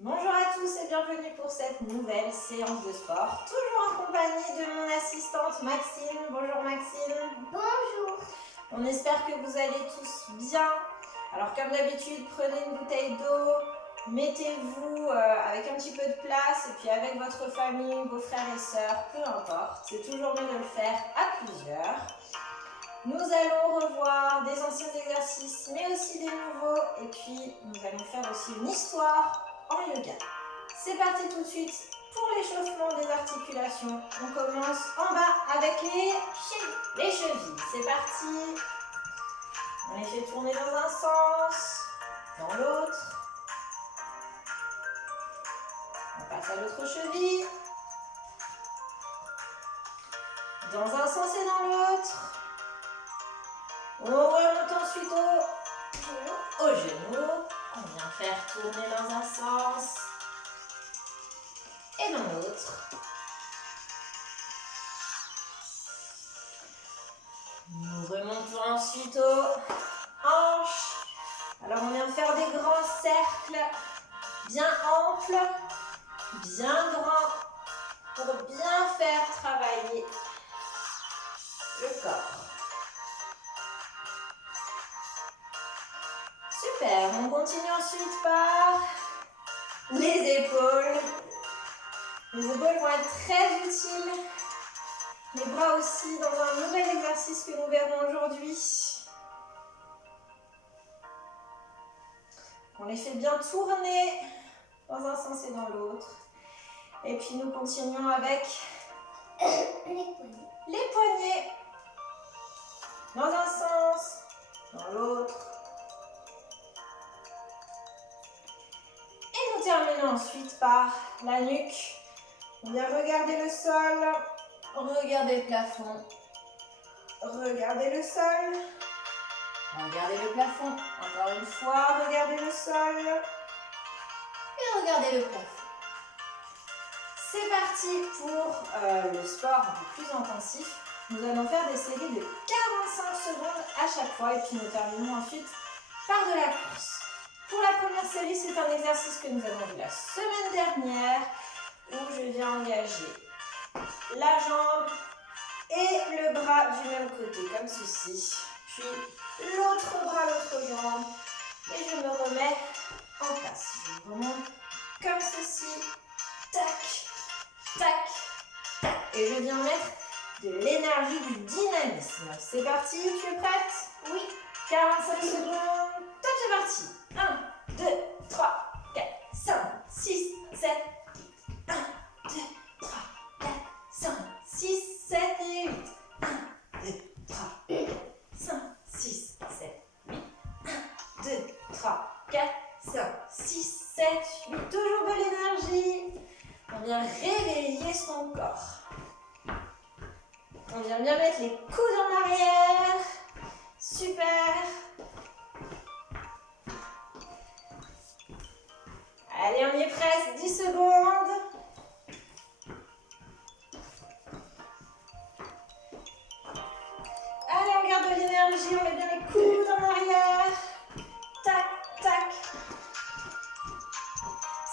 Bonjour à tous et bienvenue pour cette nouvelle séance de sport. Toujours en compagnie de mon assistante Maxine. Bonjour Maxine. Bonjour. On espère que vous allez tous bien. Alors comme d'habitude, prenez une bouteille d'eau, mettez-vous avec un petit peu de place et puis avec votre famille, vos frères et sœurs, peu importe. C'est toujours mieux de le faire à plusieurs. Nous allons revoir des anciens exercices mais aussi des nouveaux et puis nous allons faire aussi une histoire en yoga. C'est parti tout de suite pour l'échauffement des articulations. On commence en bas avec les chevilles. C'est parti. On les fait tourner dans un sens, dans l'autre. On passe à l'autre cheville. Dans un sens et dans l'autre. On remonte ensuite au genou. On vient faire tourner dans un sens et dans l'autre. Nous remontons ensuite aux hanches. Alors on vient faire des grands cercles bien amples, bien grands pour bien faire travailler le corps. Super, on continue ensuite par les épaules. Les épaules vont être très utiles. Les bras aussi dans un nouvel exercice que nous verrons aujourd'hui. On les fait bien tourner dans un sens et dans l'autre. Et puis nous continuons avec les poignets. Dans un sens, dans l'autre. Et nous terminons ensuite par la nuque. On vient regarder le sol, regarder le plafond, regarder le sol, regardez le plafond, encore une fois, regardez le sol et regardez le plafond. C'est parti pour le sport un peu plus intensif. Nous allons faire des séries de 45 secondes à chaque fois et puis nous terminons ensuite par de la course. Pour la première série, c'est un exercice que nous avons vu la semaine dernière où je viens engager la jambe et le bras du même côté, comme ceci. Puis l'autre bras, l'autre jambe. Et je me remets en place. Je remonte comme ceci. Tac, tac, tac. Et je viens mettre de l'énergie, du dynamisme. C'est parti, tu es prête? Oui. 45 secondes. Top, c'est parti. 1, 2, 3, 4, 5, 6, 7. 1, 2, 3, 4, 5, 6, 7 et 8. 1, 2, 3, 4, 5, 6, 7, 8. 1, 2, 3, 4, 5, 6, 7, 8. Toujours de l'énergie. On vient réveiller son corps. On vient bien mettre les coudes en arrière. Super. Allez, on y est presque. 10 secondes. Allez, on garde de l'énergie. On met bien les coudes en arrière. Tac, tac.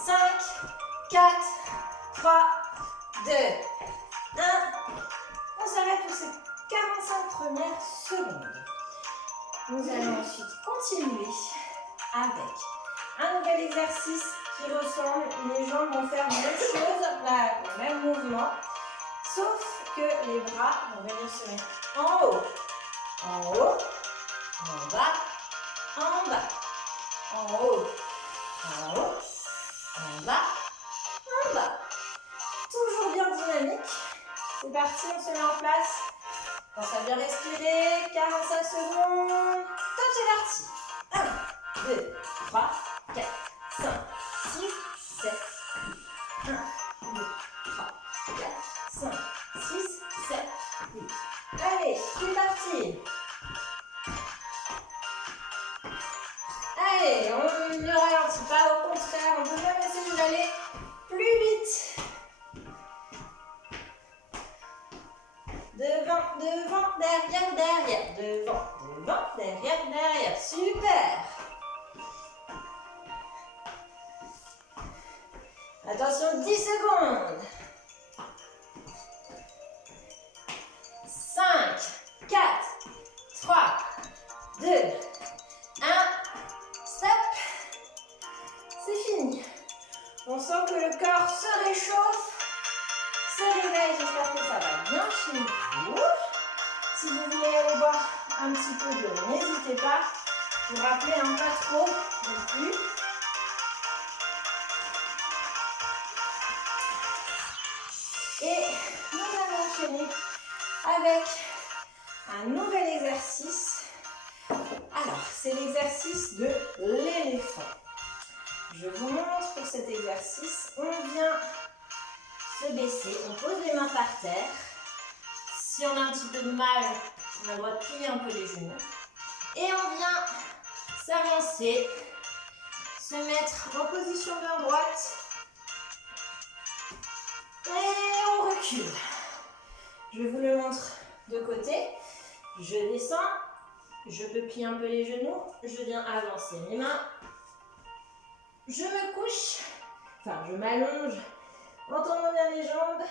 5, 4, 3, 2, 1. On s'arrête pour ces 45 premières secondes. Nous allons ensuite continuer avec un nouvel exercice qui ressemble. Les jambes vont faire la même chose, le même mouvement, sauf que les bras vont venir se mettre en haut, en bas, en bas, en haut, en bas, en bas. Toujours bien dynamique. C'est parti, on se met en place. Pense à bien respirer. 45 secondes. Top, c'est parti. 1, 2, 3, 4, 5, 6, 7, 8. 1, 2, 3, 4, 5, 6, 7, 8. Allez, c'est parti. Allez, on ne ralentit pas, au contraire, on peut même essayer d'aller plus vite. Devant, derrière, derrière. Devant, derrière, derrière. Super. Attention, 10 secondes. 5, 4, 3, 2, 1. Stop. C'est fini. On sent que le corps se réchauffe, se réveille. J'espère que ça va bien chez vous. Si vous voulez aller boire un petit peu d'eau, n'hésitez pas. Vous rappelez pas trop non plus. Et nous allons enchaîner avec un nouvel exercice. Alors, c'est l'exercice de l'éléphant. Je vous montre pour cet exercice. On vient se baisser, on pose les mains par terre. Si on a un petit peu de mal, on a le droit de plier un peu les genoux. Et on vient s'avancer, se mettre en position bien droite. Et on recule. Je vous le montre de côté. Je descends, je peux plier un peu les genoux, je viens avancer mes mains. Je me couche, enfin je m'allonge, en tendant bien les jambes.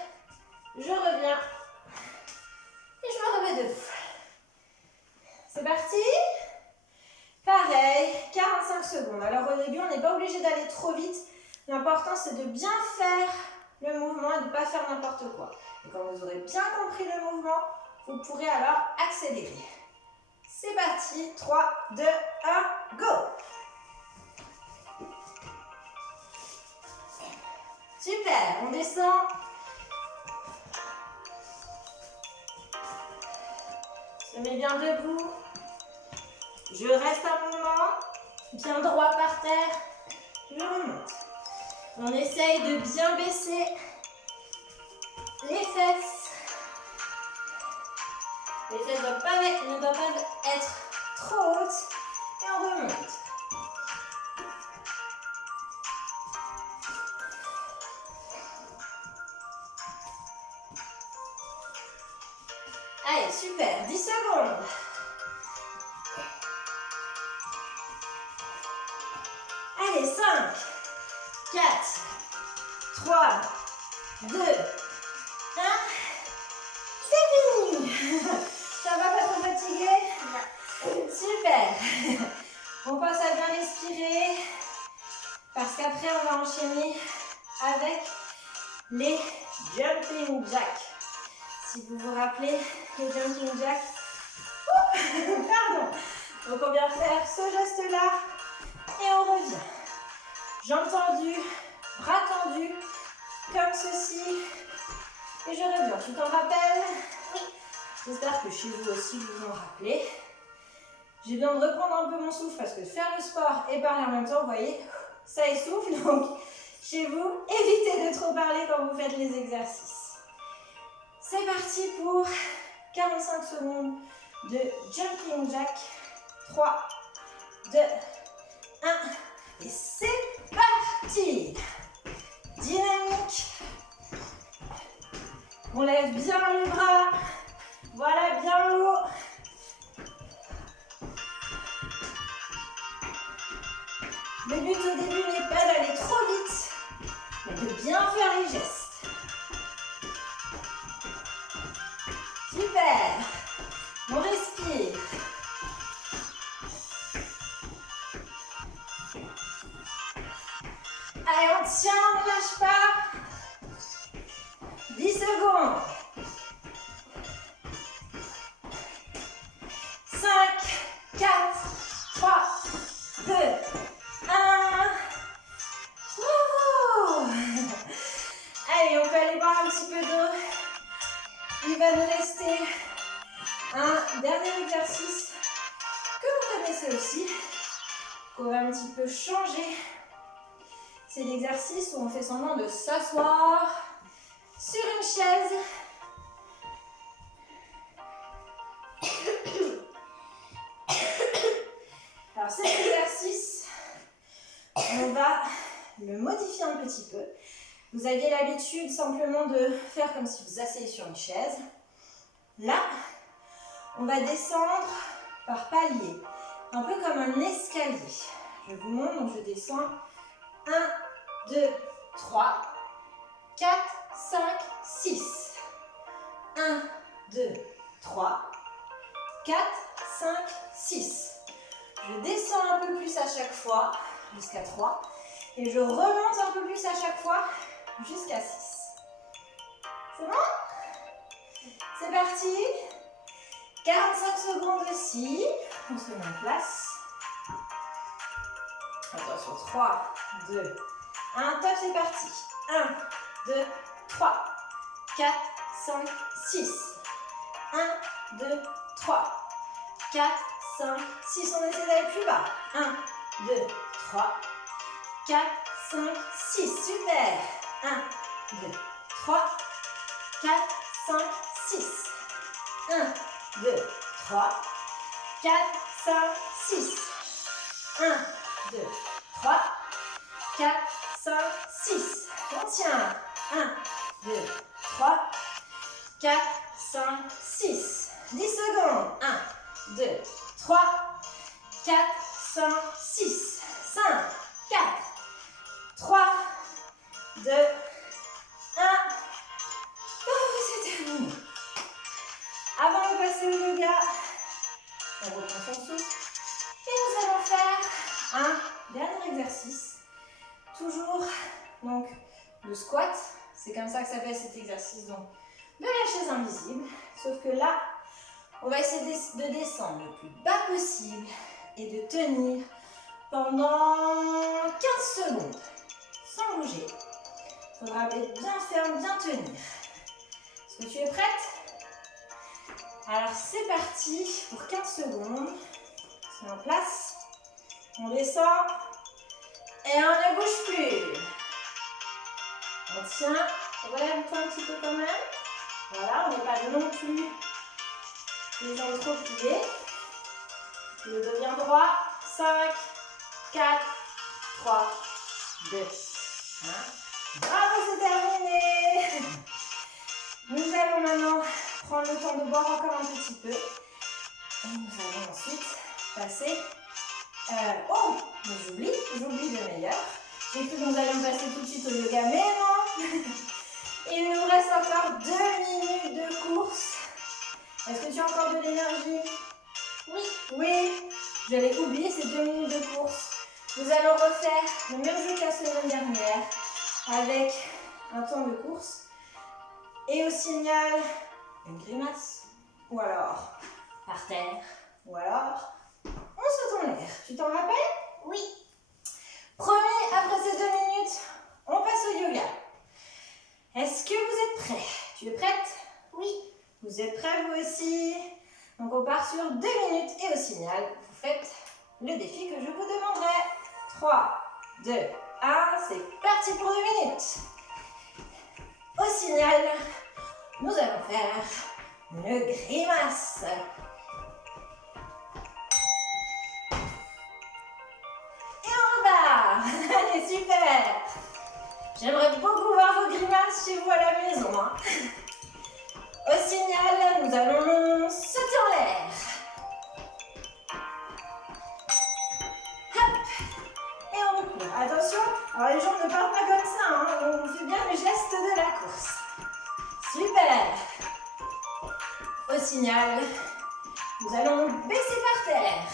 Je reviens et je me remets debout. C'est parti. Pareil, 45 secondes. Alors au début, on n'est pas obligé d'aller trop vite. L'important, c'est de bien faire le mouvement et de ne pas faire n'importe quoi. Et quand vous aurez bien compris le mouvement, vous pourrez alors accélérer. C'est parti, 3, 2, 1, go! Super, on descend. Je me mets bien debout. Je reste un moment, bien droit par terre. Je remonte. On essaye de bien baisser les fesses. Les fesses ne doivent pas être trop hautes. Et on remonte. Allez, super, 10 secondes. Allez, 5, 4, 3, 2, 1. C'est fini. Ça va, pas trop fatigué? Super. On pense à bien respirer parce qu'après on va enchaîner avec les jumping jacks. Si vous vous rappelez, les jumping jacks. Pardon. Donc on vient faire ce geste-là et on revient. Jambes tendues, bras tendus, comme ceci. Et je reviens. Tu t'en rappelles? Oui. J'espère que chez vous aussi vous vous en rappelez. J'ai besoin de reprendre un peu mon souffle parce que faire le sport et parler en même temps, vous voyez, ça essouffle. Donc chez vous, évitez de trop parler quand vous faites les exercices. C'est parti pour 45 secondes de jumping jack. 3, 2, 1. Et c'est parti. Dynamique. On lève bien les bras. Voilà, bien haut. Le but au début n'est pas d'aller trop vite, mais de bien faire les gestes. Super. On respire. Allez, on tient, on ne lâche pas. 10 secondes. 5, 4, 3, 2, 1. Wouhou. Allez, on peut aller boire un petit peu d'eau. Il va nous rester un dernier exercice que vous connaissez aussi, qu'on va un petit peu changer. C'est l'exercice où on fait semblant de s'asseoir sur une chaise. Alors cet exercice, on va le modifier un petit peu. Vous aviez l'habitude simplement de faire comme si vous asseyez sur une chaise. Là, on va descendre par paliers, un peu comme un escalier. Je vous montre, donc je descends. 1, 2, 3. 4, 5, 6. 1, 2, 3, 4, 5, 6. Je descends un peu plus à chaque fois, jusqu'à 3. Et je remonte un peu plus à chaque fois, jusqu'à 6. C'est bon? C'est parti. 45 secondes ici. On se met en place. Attention, 3, 2, 1. Top, c'est parti. 1, 2, 3, 4, 5, 6. 1, 2, 3, 4, 5, 6. On essaie d'aller plus bas. 1, 2, 3, 4, 5, 6. Super. 1, 2, 3, 4, 5, 6. 1, 2, 3, 4, 5, 6. 1, 2, 3, 4, 5, 6. On tient. 1, 2, 3, 4, 5, 6. 10 secondes. 1, 2, 3, 4, 5, 6. 5, 4, 3, 2, 1. C'est terminé. Avant de passer au yoga, on reprend son souffle. Et nous allons faire un dernier exercice. Toujours donc le squat. C'est comme ça que s'appelle cet exercice donc, de la chaise invisible. Sauf que là, on va essayer de descendre le plus bas possible et de tenir pendant 15 secondes sans bouger. Il faudra être bien ferme, bien tenir. Est-ce que tu es prête? Alors c'est parti pour 15 secondes. On se met en place. On descend et on ne bouge plus. On tient. Relève-toi un petit peu quand même. Voilà, on n'est pas non plus les jambes trop pliées. Le dos bien droit. 5, 4, 3, 2, 1. Bravo, c'est terminé. Nous allons maintenant prendre le temps de boire encore un petit peu. Et nous allons ensuite passer... Oh, mais j'oublie le meilleur. J'ai cru que nous allions passer tout de suite au yoga, mais non. Il nous reste encore 2 minutes de course. Est-ce que tu as encore de l'énergie? Oui. Oui, j'allais oublier ces 2 minutes de course. Nous allons refaire le même jeu que la semaine dernière avec un temps de course. Et au signal, une grimace, ou alors par terre, ou alors on saute en l'air. Tu t'en rappelles? Oui. Promis, après ces 2 minutes, on passe au yoga. Est-ce que vous êtes prêts? Tu es prête? Oui. Vous êtes prêts vous aussi? Donc on part sur 2 minutes et au signal, vous faites le défi que je vous demanderai. 3, 2, 1, c'est parti pour 2 minutes. Au signal, nous allons faire une grimace. Et on repart. Allez, super. J'aimerais beaucoup voir vos grimaces chez vous à la maison. Hein. Au signal, nous allons sauter en l'air. Hop. Et on recourt. Attention, alors les jambes ne partent pas comme ça. Hein. On fait bien le geste de la course. Super. Au signal, nous allons nous baisser par terre.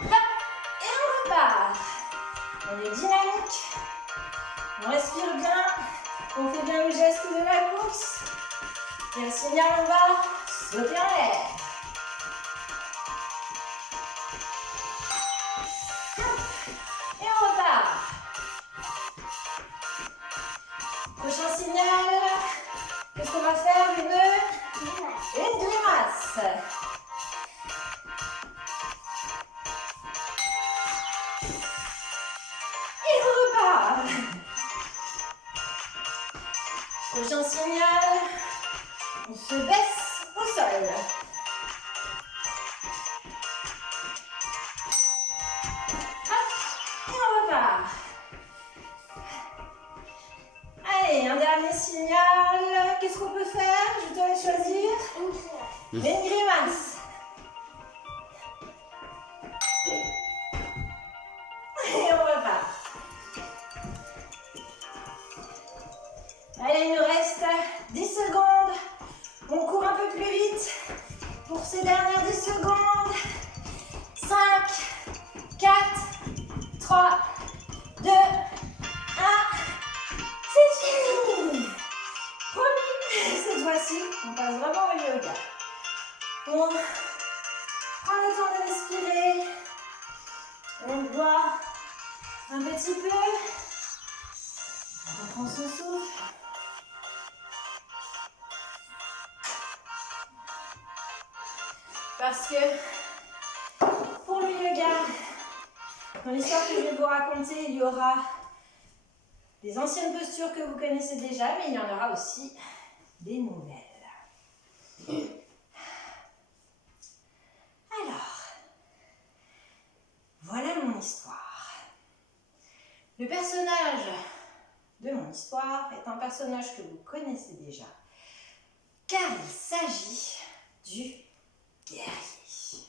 Hop. Et on repart. On est dynamique. On respire bien. On fait bien le geste de la course. Et au signal, on va sauter en l'air. Et on repart. Prochain signal. Qu'est-ce qu'on va faire? Une grimace. Et on repart. Prochain signal. On se baisse au sol. Hop, et on repart. Allez, un dernier signal. Qu'est-ce qu'on peut faire? Je dois choisir. Une grimace. Et on repart. Un petit peu. On reprend son souffle. Parce que pour le yoga, dans l'histoire que je vais vous raconter, il y aura des anciennes postures que vous connaissez déjà, mais il y en aura aussi des nouvelles. Alors, voilà mon histoire. Le personnage de mon histoire est un personnage que vous connaissez déjà, car il s'agit du guerrier.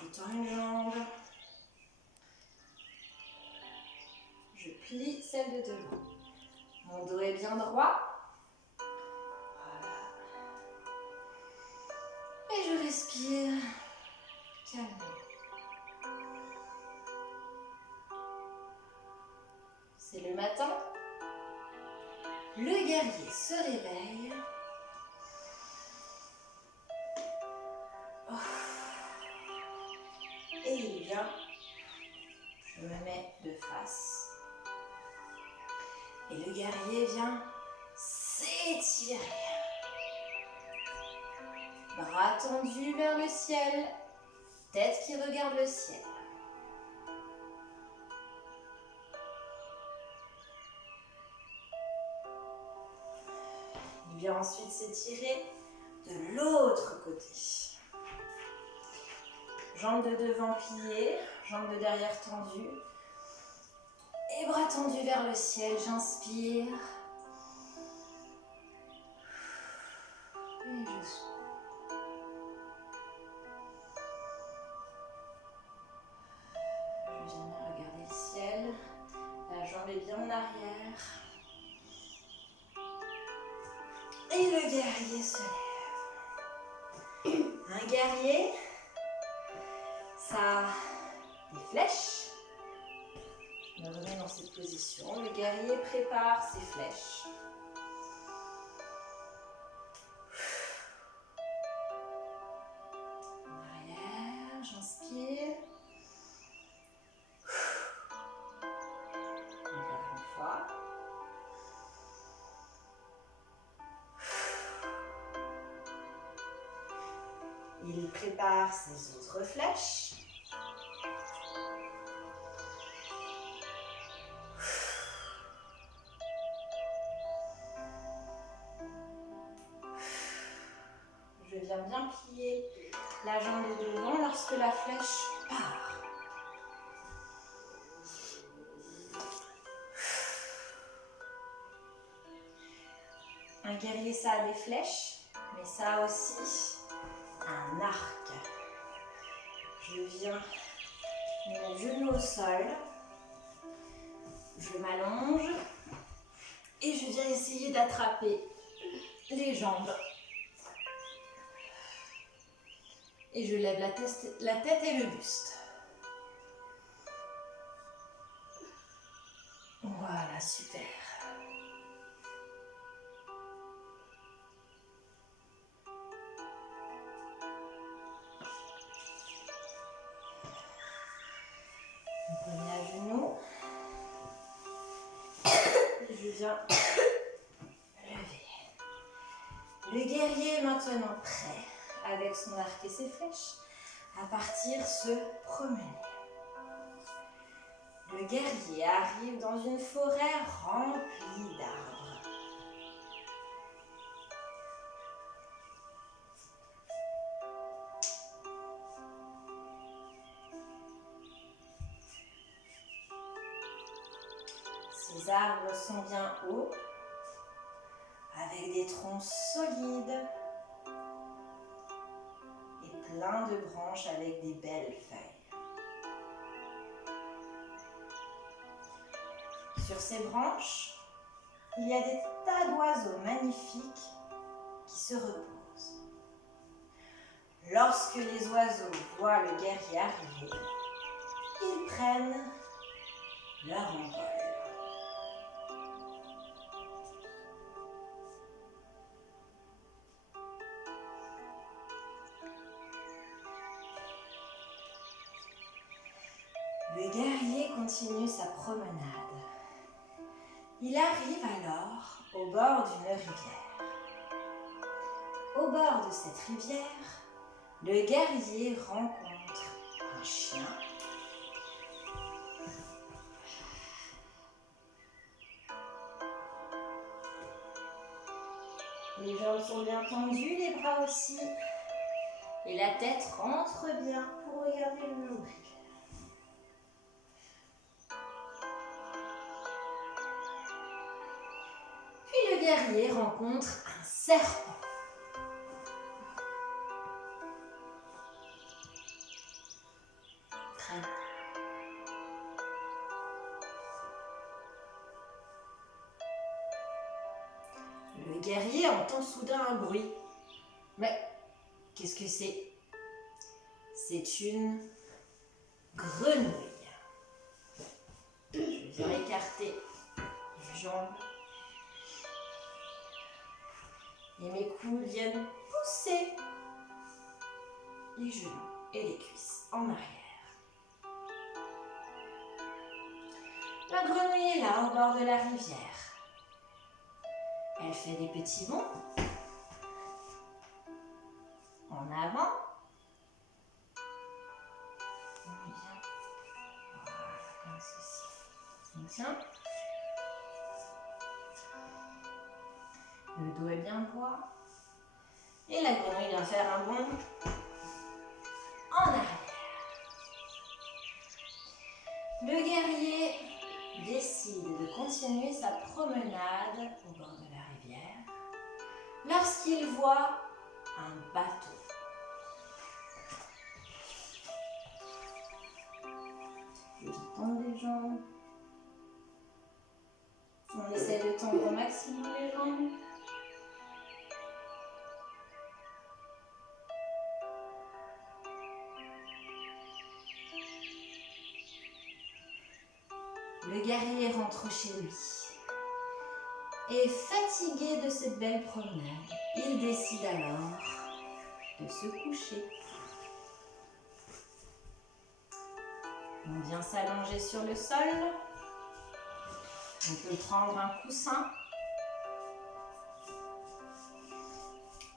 Je tends une jambe, je plie celle de devant. Mon dos est bien droit. Voilà. Et je respire calmement. C'est le matin. Le guerrier se réveille. Et il vient. Je me mets de face. Et le guerrier vient s'étirer. Bras tendus vers le ciel, tête qui regarde le ciel. Il vient ensuite s'étirer de l'autre côté. Jambes de devant pliées, jambes de derrière tendues. Et bras tendus vers le ciel, j'inspire. Et je souffle. Je viens regarder le ciel. La jambe est bien en arrière. Et le guerrier se lève. Un guerrier, ça a des flèches. Je me remets dans cette position. Le guerrier prépare ses flèches. En arrière, j'inspire. Encore une fois. Il prépare ses autres flèches. Je viens bien plier la jambe de devant lorsque la flèche part. Un guerrier, ça a des flèches, mais ça a aussi un arc. Je viens mettre le genou au sol. Je m'allonge et je viens essayer d'attraper les jambes. Et je lève la tête et le buste. Voilà, super. Vous prenez à genoux. Et je viens lever. Le guerrier est maintenant prêt, avec son arc et ses flèches, à partir se promener. Le guerrier arrive dans une forêt remplie d'arbres. Ces arbres sont bien hauts, avec des troncs solides et plein de branches avec des belles feuilles. Sur ces branches, il y a des tas d'oiseaux magnifiques qui se reposent. Lorsque les oiseaux voient le guerrier arriver, ils prennent leur envol. Le guerrier continue sa promenade. Il arrive alors au bord d'une rivière. Au bord de cette rivière, le guerrier rencontre un chien. Les jambes sont bien tendues, les bras aussi. Et la tête rentre bien pour regarder le nombril. Puis le guerrier rencontre un serpent. Très bien. Le guerrier entend soudain un bruit. Mais qu'est-ce que c'est? C'est une grenouille. Je viens écarter les jambes. Et mes coudes viennent pousser les genoux et les cuisses en arrière. La grenouille est là, au bord de la rivière. Elle fait des petits bonds en avant. On vient, voilà, comme ceci. On tient. Le dos est bien droit. Et la grenouille vient faire un bond en arrière. Le guerrier décide de continuer sa promenade au bord de la rivière lorsqu'il voit un bateau. Je tends les jambes. On essaie de tendre au maximum les jambes. Le guerrier rentre chez lui. Et fatigué de cette belle promenade, il décide alors de se coucher. On vient s'allonger sur le sol. On peut prendre un coussin.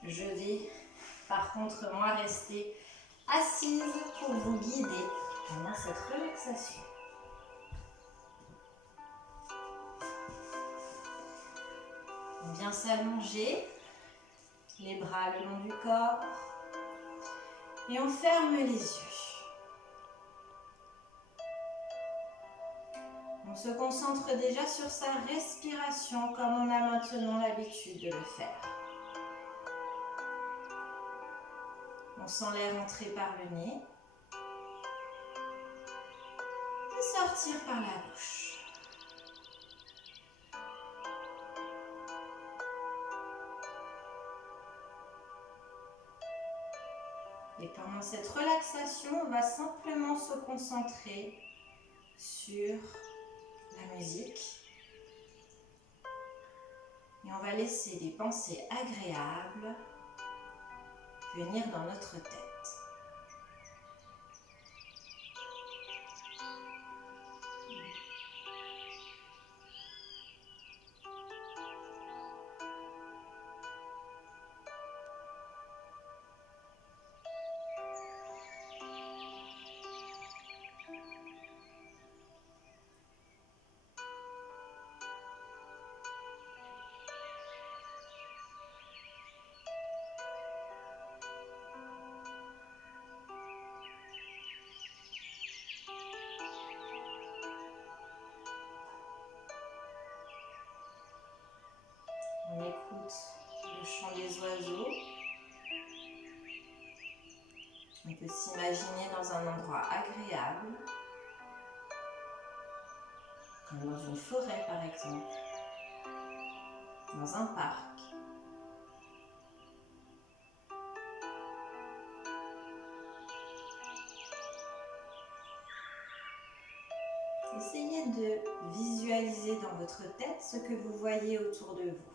Je vais par contre moi rester assise pour vous guider pendant cette relaxation. On vient s'allonger, les bras le long du corps et on ferme les yeux. On se concentre déjà sur sa respiration comme on a maintenant l'habitude de le faire. On sent l'air entrer par le nez et sortir par la bouche. Et pendant cette relaxation, on va simplement se concentrer sur la musique. Et on va laisser des pensées agréables venir dans notre tête. On écoute le chant des oiseaux. On peut s'imaginer dans un endroit agréable, comme dans une forêt par exemple, dans un parc. Essayez de visualiser dans votre tête ce que vous voyez autour de vous.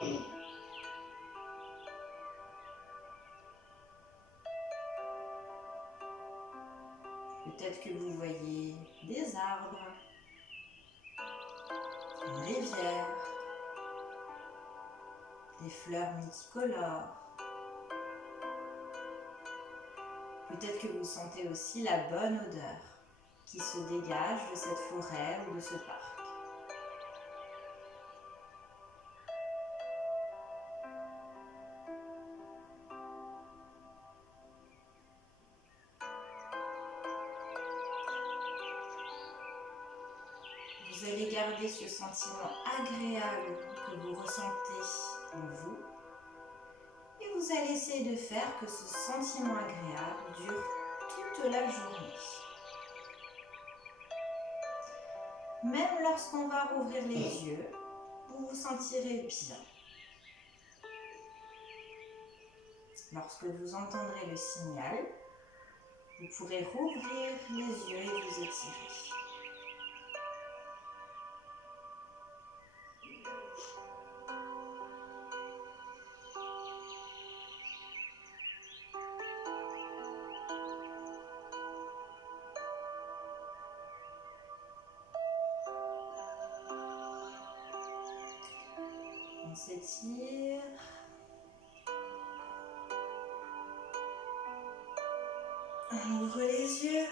Peut-être que vous voyez des arbres, une rivière, des fleurs multicolores. Peut-être que vous sentez aussi la bonne odeur qui se dégage de cette forêt ou de ce parc. Vous allez garder ce sentiment agréable que vous ressentez en vous et vous allez essayer de faire que ce sentiment agréable dure toute la journée. Même lorsqu'on va rouvrir les yeux, vous vous sentirez bien. Lorsque vous entendrez le signal, vous pourrez rouvrir les yeux et vous étirer. On s'étire. On ouvre les yeux.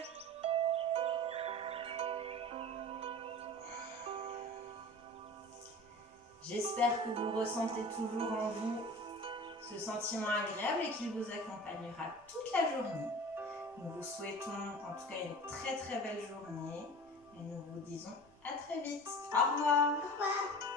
J'espère que vous ressentez toujours en vous ce sentiment agréable et qu'il vous accompagnera toute la journée. Nous vous souhaitons en tout cas une très très belle journée et nous vous disons à très vite. Au revoir. Au revoir.